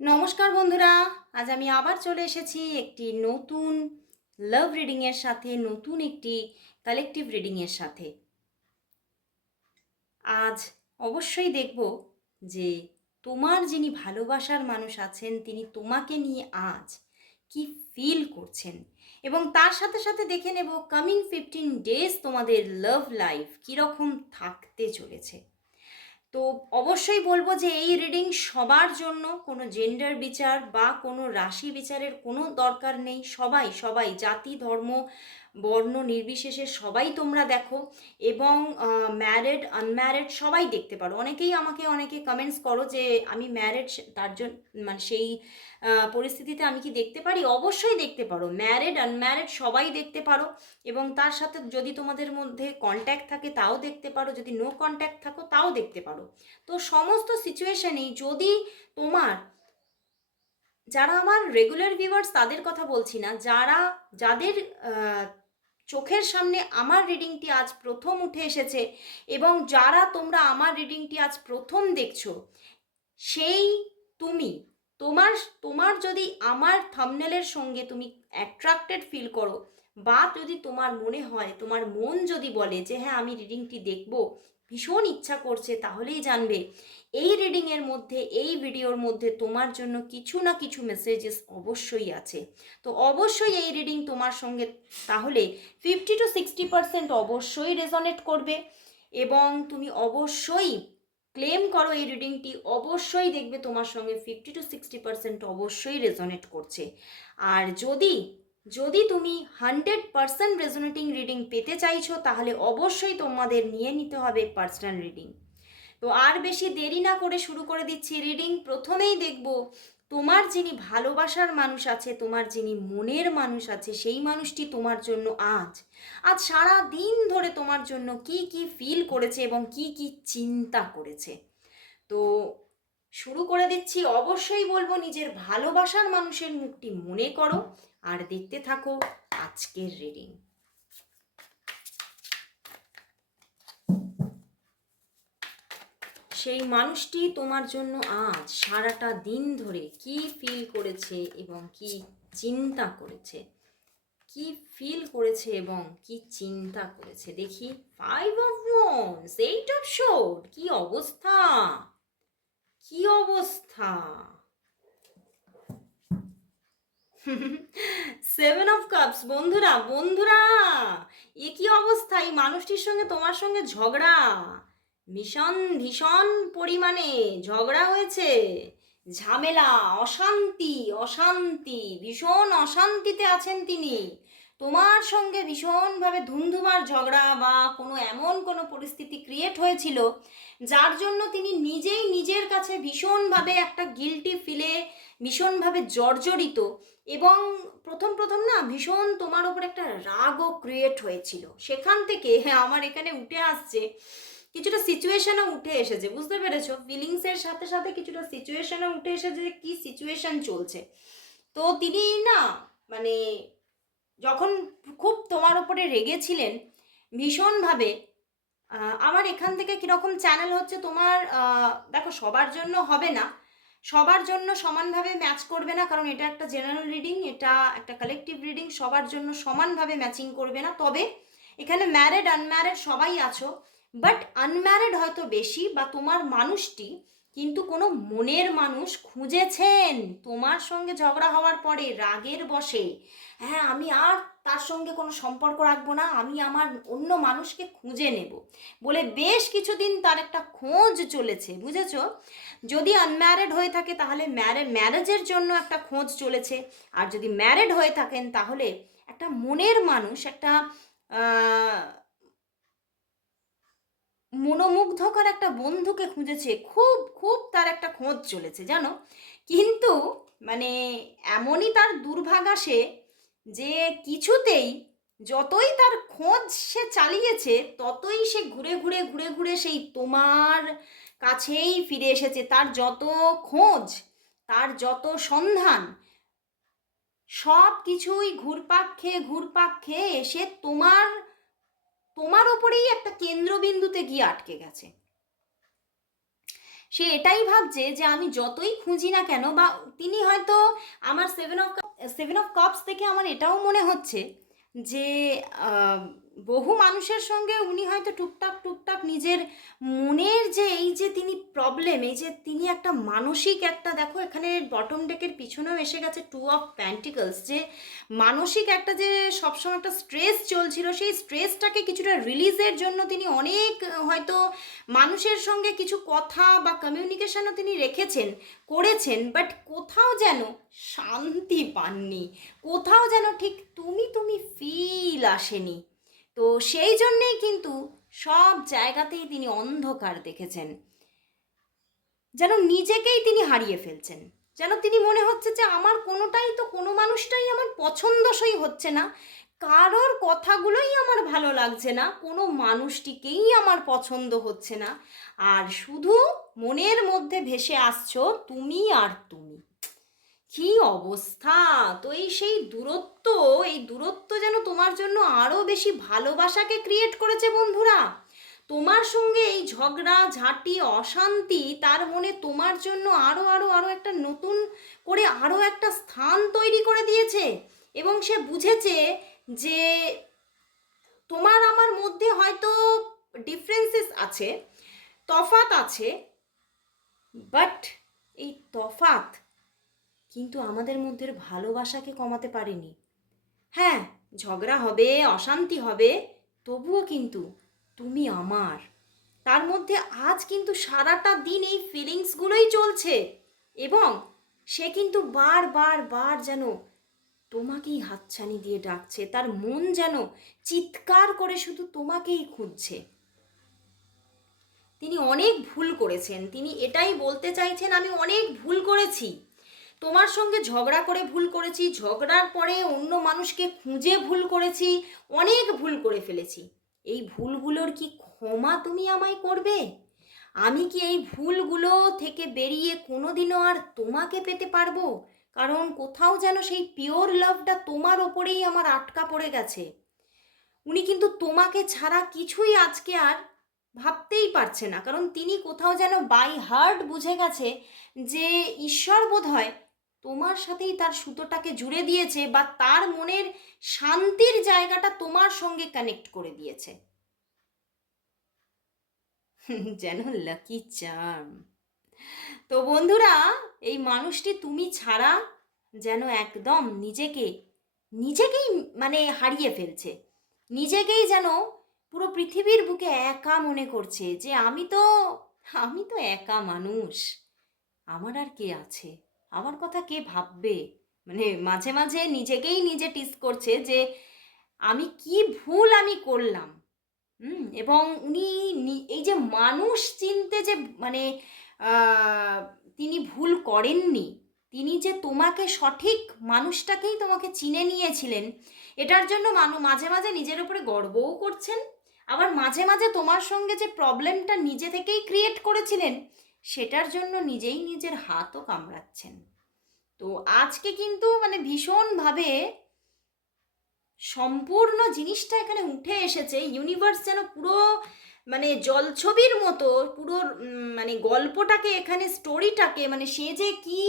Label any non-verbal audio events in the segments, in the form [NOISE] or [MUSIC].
নমস্কার বন্ধুরা, আজ আমি আবার চলে এসেছি একটি নতুন লাভ রিডিংয়ের সাথে, নতুন একটি কালেকটিভ রিডিংয়ের সাথে। আজ অবশ্যই দেখব যে তোমার যিনি ভালোবাসার মানুষ আছেন, তিনি তোমাকে নিয়ে আজ কি ফিল করছেন? এবং তার সাথে সাথে দেখে নেব কামিং ফিফটিন ডেজ তোমাদের লাভ লাইফ কীরকম থাকতে চলেছে। তো অবশ্যই বলব যে এই রিডিং সবার জন্য, কোনো জেন্ডার বিচার বা কোনো রাশি বিচারের কোনো দরকার নেই। সবাই সবাই, জাতি, ধর্ম, বর্ণ, নির্বিশেষে সবাই তোমরা দেখো এবং ম্যারেড আনম্যারেড সবাই দেখতে পারো। অনেকেই আমাকে, অনেকে কমেন্টস করো যে আমি ম্যারেড তার জন্য মানে সেই পরিস্থিতিতে আমি কি দেখতে পারি? অবশ্যই দেখতে পারো। ম্যারেড আনম্যারেড সবাই দেখতে পারো এবং তার সাথে যদি তোমাদের মধ্যে কন্ট্যাক্ট থাকে তাও দেখতে পারো। যদি নো কন্ট্যাক্ট থাকো তাও দেখতে পারো। তো সমস্ত সিচুয়েশানেই যদি তোমার, যারা আমার রেগুলার ভিউয়ার্স তাদের কথা বলছি না, যারা, যাদের চোখের সামনে আমার রিডিংটি আজ প্রথম উঠে এসেছে এবং যারা তোমরা আমার রিডিংটি আজ প্রথম দেখছ, সেই তুমি তোমার তোমার যদি আমার থামনেলের সঙ্গে তুমি অ্যাট্রাক্টেড ফিল করো, বা যদি তোমার মনে হয়, তোমার মন যদি বলে যে হ্যাঁ আমি রিডিংটি দেখব, ভীষণ ইচ্ছা করছে তাহলেই জানবে। এই রিডিংয়ের মধ্যে, এই ভিডিওর মধ্যে তোমার জন্য কিছু না কিছু মেসেজেস অবশ্যই আছে। তো অবশ্যই এই রিডিং তোমার সঙ্গে, তাহলে ফিফটি টু সিক্সটি পার্সেন্ট অবশ্যই রেজনেট করবে এবং তুমি অবশ্যই ক্লেম করো এই রিডিংটি অবশ্যই দেখবে তোমার সঙ্গে ফিফটি টু সিক্সটি পার্সেন্ট অবশ্যই রেজনেট করছে। আর যদি যদি তুমি হান্ড্রেড পার্সেন্ট রেজনেটিং রিডিং পেতে চাইছো, তাহলে অবশ্যই তোমাদের নিয়ে নিতে হবে পার্সোনাল রিডিং তো আর বেশি দেরি না করে শুরু করে দিচ্ছি রিডিং প্রথমেই দেখব তোমার যিনি ভালোবাসার মানুষ আছে, তোমার যিনি মনের মানুষ আছে, সেই মানুষটি তোমার জন্য আজ। আজ সারা দিন ধরে তোমার জন্য কি কি ফিল করেছে এবং কি কি চিন্তা করেছে। তো শুরু করে দিচ্ছি। অবশ্যই বলব, নিজের ভালোবাসার মানুষের মুখটি মনে করো আর দেখতে থাকো আজকের রিডিং সেই মানুষটি তোমার জন্য আজ সারাটা দিন ধরে কি ফিল করেছে এবং কি চিন্তা করেছে? কি ফিল করেছে এবং কি চিন্তা করেছে? দেখি five of wands eight of swords কি অবস্থা? কি অবস্থা? সেভেন অফ কাপস বন্ধুরা বন্ধুরা, এ কি অবস্থা? এই মানুষটির সঙ্গে তোমার সঙ্গে ঝগড়া। ভীষণ ভীষণ পরিমাণে ঝগড়া হয়েছে। ঝামেলা, অশান্তি অশান্তি, ভীষণ অশান্তিতে আছেন তিনি। তোমার সঙ্গে ভীষণভাবে ধুমধুমার ঝগড়া বা কোনো এমন কোনো পরিস্থিতি ক্রিয়েট হয়েছিল, যার জন্য তিনি নিজেই নিজের কাছে ভীষণভাবে একটা গিলটি ফিলে ভীষণভাবে জর্জরিত এবং প্রথম প্রথম না ভীষণ তোমার ওপর একটা রাগও ক্রিয়েট হয়েছিল। সেখান থেকে আমার এখানে উঠে আসছে কিছুটা সিচুয়েশনও উঠে এসেছে, বুঝতে পেরেছ? ফিলিংসের সাথে সাথে কিছুটা সিচুয়েশনও উঠে এসেছে যে কি সিচুয়েশন চলছে। তো তিনি না মানে যখন খুব তোমার উপরে রেগেছিলেন, ভীষণভাবে আমার এখান থেকে কীরকম চ্যানেল হচ্ছে তোমার দেখো সবার জন্য হবে না। সবার জন্য সমানভাবে ম্যাচ করবে না, কারণ এটা একটা জেনারেল রিডিং এটা একটা কালেকটিভ রিডিং সবার জন্য সমানভাবে ম্যাচিং করবে না। তবে এখানে ম্যারেড আনম্যারেড সবাই আছো। বাট আনম্যারেড হয়তো বেশি বা তোমার মানুষটি কিন্তু কোনো মনের মানুষ খুঁজেছেন তোমার সঙ্গে ঝগড়া হওয়ার পরে, রাগের বসে হ্যাঁ আমি আর তার সঙ্গে কোনো সম্পর্ক রাখব না, আমি আমার অন্য মানুষকে খুঁজে নেব। বলে বেশ কিছুদিন তার একটা খোঁজ চলেছে, বুঝেছ? যদি আনম্যারেড হয়ে থাকে তাহলে ম্যারে ম্যারেজের জন্য একটা খোঁজ চলেছে। আর যদি ম্যারেড হয়ে থাকেন তাহলে একটা মনের মানুষ, একটা মনোমুগ্ধকর একটা বন্ধুকে খুঁজেছে, খুব খুব তার একটা খোঁজ চলেছে, জানো? কিন্তু মানে এমনই তার দুর্ভাগ আসে যে কিছুতেই যতই তার খোঁজ সে চালিয়েছে, ততই সে ঘুরে ঘুরে ঘুরে ঘুরে সেই তোমার কাছেই ফিরে এসেছে। তার যত খোঁজ, তার যত সন্ধান সব কিছুই ঘুরপাক খেয়ে ঘুরপাক খেয়ে এসে তোমার তোমার ওপরেই একটা কেন্দ্রবিন্দুতে গিয়ে আটকে গেছে। সে এটাই ভাবছে যে আমি যতই খুঁজি না কেন বা তিনি হয়তো আমার seven of seven of cups দেখে আমার এটাও মনে হচ্ছে যে বহু মানুষের সঙ্গে উনি হয়তো টুকটাক টুকটাক নিজের মনের যে এই যে তিনি প্রবলেম এই যে তিনি একটা মানসিক একটা, দেখো এখানে বটম ডেকের পিছনেও এসে গেছে টু অফ প্যান্টিকলস যে মানসিক একটা যে সবসময় একটা স্ট্রেস চলছিল, সেই স্ট্রেসটাকে কিছুটা রিলিজের জন্য তিনি অনেক, হয়তো মানুষের সঙ্গে কিছু কথা বা কমিউনিকেশনও তিনি রেখেছেন, করেছেন বাট কোথাও যেন শান্তি পাননি, কোথাও যেন ঠিক তুমি তুমি ফিল আসেনি। তো সেই জন্যেই কিন্তু সব জায়গাতেই তিনি অন্ধকার দেখেছেন। যেন নিজেকেই তিনি হারিয়ে ফেলছেন। যেন তিনি মনে হচ্ছে যে আমার কোনোটাই তো কোনো মানুষটাই আমার পছন্দসই হচ্ছে না। কারোর কথাগুলোই আমার ভালো লাগছে না। কোনো মানুষটিকেই আমার পছন্দ হচ্ছে না। আর শুধু মনের মধ্যে ভেসে আসছো, তুমি আর তুমি। কি অবস্থা? তো এই সেই দূরত্ব, এই দূরত্ব যেন তোমার জন্য আরও বেশি ভালোবাসাকে ক্রিয়েট করেছে বন্ধুরা। তোমার সঙ্গে এই ঝগড়া, ঝাঁটি, অশান্তি, তার মনে তোমার জন্য আরও আরও আরও একটা নতুন করে আরও একটা স্থান তৈরি করে দিয়েছে। এবং সে বুঝেছে যে তোমার আমার মধ্যে হয়তো ডিফারেন্সেস আছে তফাত আছে বাট এই তফাত কিন্তু আমাদের মধ্যে ভালোবাসাকে কমাতে পারেনি। হ্যাঁ ঝগড়া হবে, অশান্তি হবে, তবুও কিন্তু তুমি আমার। তার মধ্যে আজ কিন্তু সারাটা দিন এই ফিলিংসগুলোই চলছে এবং সে কিন্তু বার বার বার যেন তোমাকেই হাতছানি দিয়ে ডাকছে, তার মন যেন চিৎকার করে শুধু তোমাকেই খুঁজছে। তিনি অনেক ভুল করেছেন, তিনি এটাই বলতে চাইছেন, আমি অনেক ভুল করেছি। তোমার সঙ্গে ঝগড়া করে ভুল করেছি, ঝগড়ার পরে অন্য মানুষকে খুঁজে ভুল করেছি, অনেক ভুল করে ফেলেছি। এই ভুলগুলোর কি ক্ষমা তুমি আমায় করবে? আমি কি এই ভুলগুলো থেকে বেরিয়ে কোনোদিনও আর তোমাকে পেতে পারব? কারণ কোথাও যেন সেই পিওর লাভটা তোমার ওপরেই আমার আটকা পড়ে গেছে। উনি কিন্তু তোমাকে ছাড়া কিছুই আজকে আর ভাবতেই পারছে না। কারণ তিনি কোথাও যেন বাই হার্ট বুঝে গেছে যে ঈশ্বর বোধ হয় তোমার সাথেই তার সুতোটাকে জুড়ে দিয়েছে বা তার মনের শান্তির জায়গাটা তোমার সঙ্গে কানেক্ট করে দিয়েছে। [LAUGHS] যেন লাকি চার্ম তো বন্ধুরা, এই মানুষটি তুমি ছাড়া যেন একদম নিজেকে, নিজেকেই মানে হারিয়ে ফেলছে। নিজেকেই যেন পুরো পৃথিবীর বুকে একা মনে করছে যে, আমি তো আমি তো একা মানুষ। আমার আর কে আছে? আমার কথা কে ভাববে? মানে মাঝে মাঝে নিজেকেই নিজে টিস করছে যে আমি কি ভুল আমি করলাম। হুম, এবং উনি এই যে মানুষ চিনতে যে মানে তিনি ভুল করেননি, তিনি যে তোমাকে সঠিক মানুষটাকেই তোমাকে চিনে নিয়েছিলেন, এটার জন্য মানু, মাঝে মাঝে নিজের উপরে গর্বও করছেন, আবার মাঝে মাঝে তোমার সঙ্গে যে প্রবলেমটা নিজে থেকেই ক্রিয়েট করেছিলেন সেটার জন্য নিজেই নিজের হাতও কামড়াচ্ছেন। তো আজকে কিন্তু মানে ভীষণভাবে সম্পূর্ণ জিনিসটা এখানে উঠে এসেছে। ইউনিভার্স যেন পুরো মানে জলছবির মতো, পুরো মানে গল্পটাকে এখানে স্টোরিটাকে মানে সে যে কি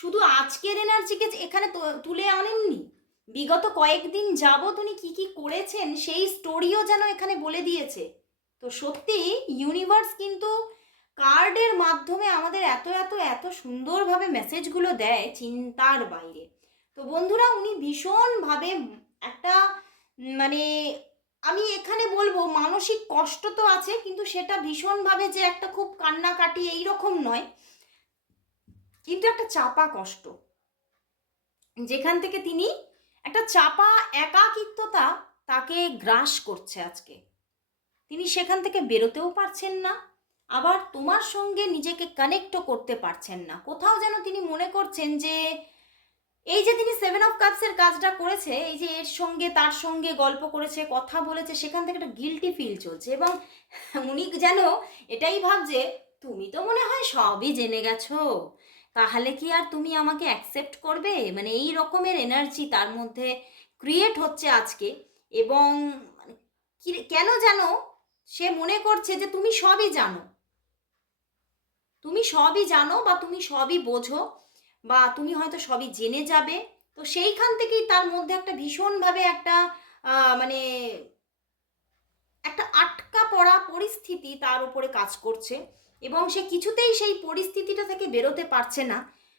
শুধু আজকের এনার্জিকে এখানে তুলে আনেননি? বিগত কয়েকদিন যাবৎ উনি কি কি করেছেন, সেই স্টোরিও যেন এখানে বলে দিয়েছে। তো সত্যি ইউনিভার্স কিন্তু কার্ডের মাধ্যমে আমাদের এত এত এত সুন্দরভাবে মেসেজগুলো দেয় চিন্তার বাইরে। তো বন্ধুরা, উনি ভীষণভাবে একটা মানে আমি এখানে বলব, মানসিক কষ্ট তো আছে, কিন্তু সেটা ভীষণভাবে যে একটা খুব কান্নাকাটি এই রকম নয়। কিন্তু একটা চাপা কষ্ট। যেখান থেকে তিনি একটা চাপা একাকিত্বতা তাকে গ্রাস করছে আজকে। তিনি সেখান থেকে বেরোতেও পারছেন না। আবার তোমার সঙ্গে নিজেকে কানেক্টও করতে পারছেন না। কোথাও যেন তিনি মনে করছেন যে, এই যে তিনি সেভেন অফ কাপসের কাজটা করেছে, এই যে এর সঙ্গে তার সঙ্গে গল্প করেছে, কথা বলেছে, সেখান থেকে একটা গিলটি ফিল চলছে এবং উনি যেন এটাই ভাবছে, তুমি তো মনে হয় সবই জেনে গেছো। তাহলে কি আর তুমি আমাকে অ্যাকসেপ্ট করবে? মানে এই রকমের এনার্জি তার মধ্যে ক্রিয়েট হচ্ছে আজকে এবং মানে কেন যেন সে মনে করছে যে, তুমি সবই জানো। তুমি সবই জানো বা তুমি সবই বোঝো বা তুমি হয়তো সবই জেনে যাবে। তো সেইখান থেকেই তার মধ্যে একটা ভীষণভাবে একটা মানে একটা আটকা পড়া পরিস্থিতি তার উপরে কাজ করছে এবং সে কিছুতেই সেই পরিস্থিতিটা থেকে বেরোতে পারছে না।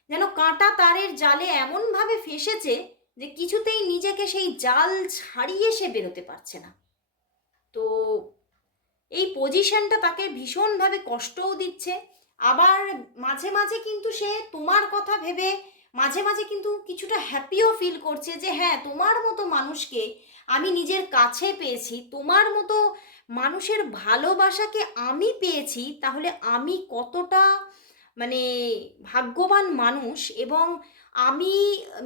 যেন কাঁটা তারের জালে এমনভাবে ফেসেছে যে কিছুতেই নিজেকে সেই জাল ছাড়িয়ে সে বেরোতে পারছে না। তো এই পজিশনটা তাকে ভীষণভাবে কষ্টও দিচ্ছে আবার মাঝে মাঝে কিন্তু সে তোমার কথা ভেবে মাঝে মাঝে কিন্তু কিছুটা হ্যাপিও ফিল করছে যে হ্যাঁ তোমার মতো মানুষকে আমি নিজের কাছে পেয়েছি, তোমার মতো মানুষের ভালোবাসাকে আমি পেয়েছি, তাহলে আমি কতটা মানে ভাগ্যবান মানুষ এবং আমি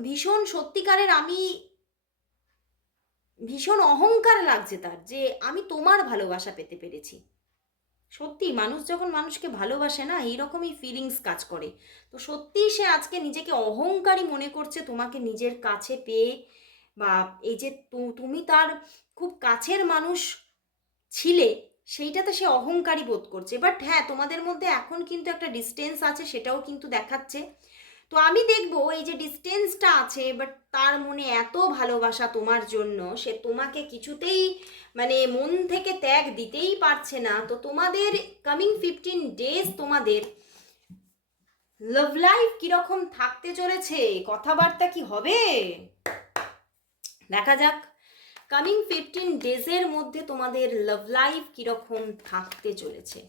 ভীষণ সত্যিকারের আমি ভীষণ অহংকার লাগছে তার যে আমি তোমার ভালোবাসা পেতে পেরেছি। সত্যি, মানুষ যখন মানুষকে ভালোবাসে না, এইরকমই ফিলিংস কাজ করে। তো সত্যিই সে আজকে নিজেকে অহংকারী মনে করছে তোমাকে নিজের কাছে পেয়ে বা এই যে তুমি তার খুব কাছের মানুষ ছিলে, সেইটাতে সে অহংকারী বোধ করছে। বাট হ্যাঁ তোমাদের মধ্যে এখন কিন্তু একটা ডিস্টেন্স আছে, সেটাও কিন্তু দেখাচ্ছে। তো আমি দেখব এই যে ডিস্টেন্সটা আছে বাট তার মনে এত ভালোবাসা তোমার জন্য, সে তোমাকে কিছুতেই মানে মন থেকে ত্যাগ দিতেই পারছে না। তো তোমাদের কামিং ফিফটিন ডেজ তোমাদের লাভ লাইফ কীরকম থাকতে চলেছে? কথাবার্তা কি হবে? দেখা যাক। কামিং ফিফটিন ডেজের মধ্যে তোমাদের লাভ লাইফ কীরকম থাকতে চলেছে।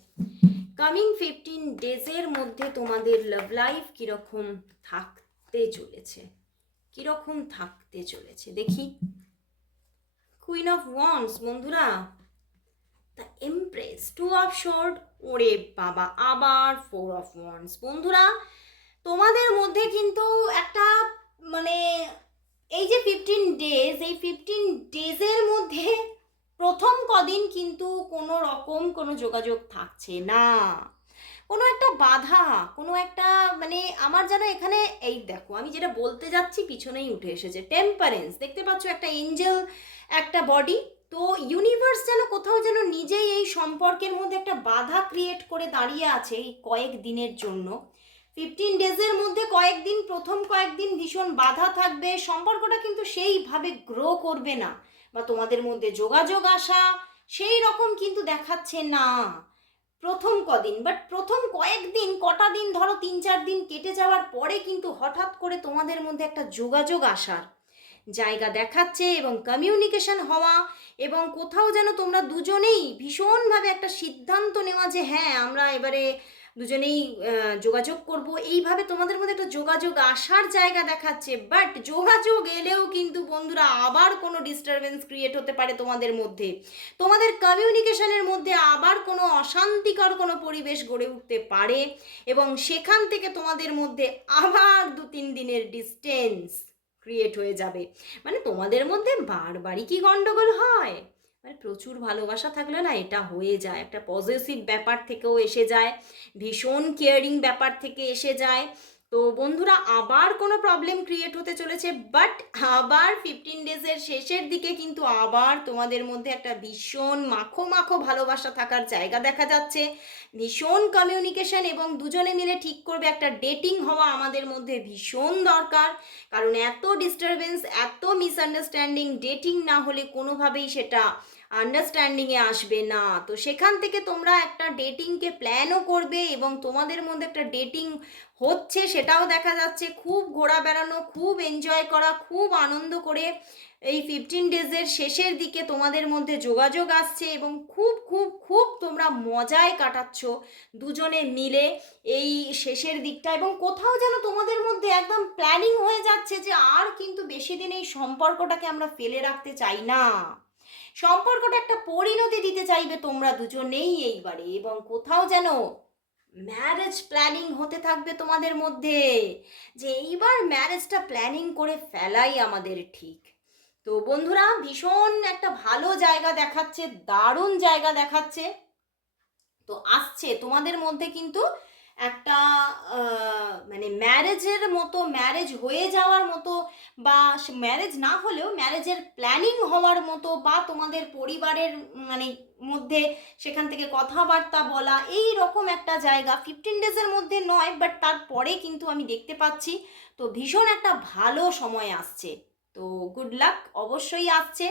কামিং ফিফটিন ডেজের মধ্যে তোমাদের লাভ লাইফ কীরকম থাকতে চলেছে? কীরকম থাকতে চলেছে? দেখি। কুইন অফ ওয়ান্স বন্ধুরা। The empress two of swords ওরে বাবা, আবার ফোর অফ ওয়ান্স বন্ধুরা, তোমাদের মধ্যে কিন্তু একটা মানে এই যে ফিফটিন ডেজ এই ফিফটিন ডেজের মধ্যে প্রথম কদিন কিন্তু কোনো রকম কোনো যোগাযোগ থাকছে না। কোনো একটা বাধা, কোনো একটা মানে আমার যেন এখানে, এই দেখো আমি যেটা বলতে যাচ্ছি পিছনেই উঠে এসেছে। টেম্পারেন্স দেখতে পাচ্ছ একটা এঞ্জেল একটা বডি তো ইউনিভার্স যেন কোথাও যেন নিজেই এই সম্পর্কের মধ্যে একটা বাধা ক্রিয়েট করে দাঁড়িয়ে আছে এই কয়েক দিনের জন্য। ফিফটিন ডেজের মধ্যে কয়েকদিন প্রথম কয়েকদিন ভীষণ বাধা থাকবে, সম্পর্কটা কিন্তু সেইভাবে গ্রো করবে না। বা তোমাদের মধ্যে যোগাযোগ আসা, সেই রকম কিন্তু দেখাচ্ছে না। প্রথম কদিন বাট প্রথম কয়েকদিন, কটা দিন ধরো তিন চার দিন কেটে যাওয়ার পরে কিন্তু হঠাৎ করে তোমাদের মধ্যে একটা যোগাযোগ আসার জায়গা দেখাচ্ছে এবং কমিউনিকেশন হওয়া এবং কোথাও যেন তোমরা দুজনেই ভীষণভাবে একটা সিদ্ধান্ত নেওয়া যে হ্যাঁ আমরা এবারে দুজনেই যোগাযোগ করব। এইভাবে তোমাদের মধ্যে একটা যোগাযোগ আসার জায়গা দেখাচ্ছে বাট যোগাযোগ এলেও কিন্তু বন্ধুরা আবার কোনো ডিস্টারবেন্স ক্রিয়েট হতে পারে তোমাদের মধ্যে। তোমাদের কমিউনিকেশনের মধ্যে আবার কোনো অশান্তিকর কোনো পরিবেশ গড়ে উঠতে পারে এবং সেখান থেকে তোমাদের মধ্যে আবার দু তিন দিনের ডিস্টেন্স ক্রিয়েট হয়ে যাবে। মানে তোমাদের মধ্যে বারবারই কি গন্ডগোল হয়? মানে প্রচুর ভালোবাসা থাকলে না এটা হয়ে যায়। একটা পজিটিভ ব্যাপার থেকেও এসে যায়, ভীষণ কেয়ারিং ব্যাপার থেকে এসে যায়। তো বন্ধুরা, আবার কোনো প্রবলেম ক্রিয়েট হতে চলেছে বাট আবার ফিফটিন ডেজের শেষের দিকে কিন্তু আবার তোমাদের মধ্যে একটা ভীষণ মাখো মাখো ভালোবাসা থাকার জায়গা দেখা যাচ্ছে। ভীষণ কমিউনিকেশন এবং দুজনে মিলে ঠিক করবে একটা ডেটিং হওয়া আমাদের মধ্যে ভীষণ দরকার, কারণ এত ডিস্টারবেন্স এত মিসআন্ডারস্ট্যান্ডিং ডেটিং না হলে কোনোভাবেই সেটা আন্ডারস্ট্যান্ডিংয়ে আসবে না। তো সেখান থেকে তোমরা একটা ডেটিংকে প্ল্যানও করবে এবং তোমাদের মধ্যে একটা ডেটিং হচ্ছে সেটাও দেখা যাচ্ছে। খুব ঘোরা বেড়ানো, খুব এনজয় করা, খুব আনন্দ করে এই ফিফটিন ডেজের শেষের দিকে তোমাদের মধ্যে যোগাযোগ আসছে এবং খুব খুব খুব তোমরা মজায় কাটাচ্ছ দুজনে মিলে এই শেষের দিকটা এবং কোথাও যেন তোমাদের মধ্যে একদম প্ল্যানিং হয়ে যাচ্ছে যে আর কিন্তু বেশি দিন এই সম্পর্কটাকে আমরা ফেলে রাখতে চাই না। সম্পর্কটা একটা পরিণতি দিতে চাইবে তোমরা দুজনেই এইবারে, এবং কোথাও যেন ম্যারেজ প্ল্যানিং হতে থাকবে তোমাদের মধ্যে, যে এইবার ম্যারেজটা প্ল্যানিং করে ফেলাই আমাদের ঠিক। তো বন্ধুরা, ভীষণ একটা ভালো জায়গা দেখাচ্ছে, দারুণ জায়গা দেখাচ্ছে। তো আসছে, তোমাদের মধ্যে কিন্তু একটা মানে ম্যারেজের মতো ম্যারেজ হয়ে যাওয়ার মতো বা ম্যারেজ না হলেও ম্যারেজের প্ল্যানিং হওয়ার মতো বা তোমাদের পরিবারের মানে মধ্যে সেখান থেকে কথাবার্তা বলা, এই রকম একটা জায়গা ফিফটিন ডেজের মধ্যে নয় বাট তারপরে কিন্তু আমি দেখতে পাচ্ছি, তো ভীষণ একটা ভালো সময় আসছে। তো গুড লাক অবশ্যই আসছে।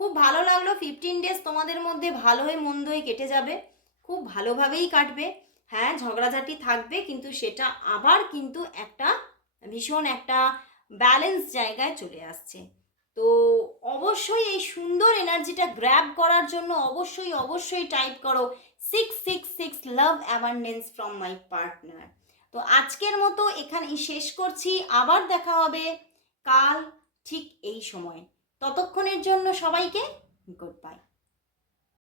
খুব ভালো লাগল ফিফটিন ডেজ তোমাদের মধ্যে ভালো হয়ে মন্দ হয়ে কেটে যাবে। খুব ভালোভাবেই কাটবে। হ্যাঁ ঝগড়াঝাটি থাকবে, কিন্তু সেটা আবার কিন্তু একটা ভীষণ একটা ব্যালেন্স জায়গায় চলে আসছে। তো অবশ্যই এই সুন্দর এনার্জিটা গ্র্যাব করার জন্য অবশ্যই অবশ্যই টাইপ করো six six six love abundance from my partner তো আজকের মতো এখানেই শেষ করছি, আবার দেখা হবে কাল ঠিক এই সময়। ততক্ষণের জন্য সবাইকে গুড বাই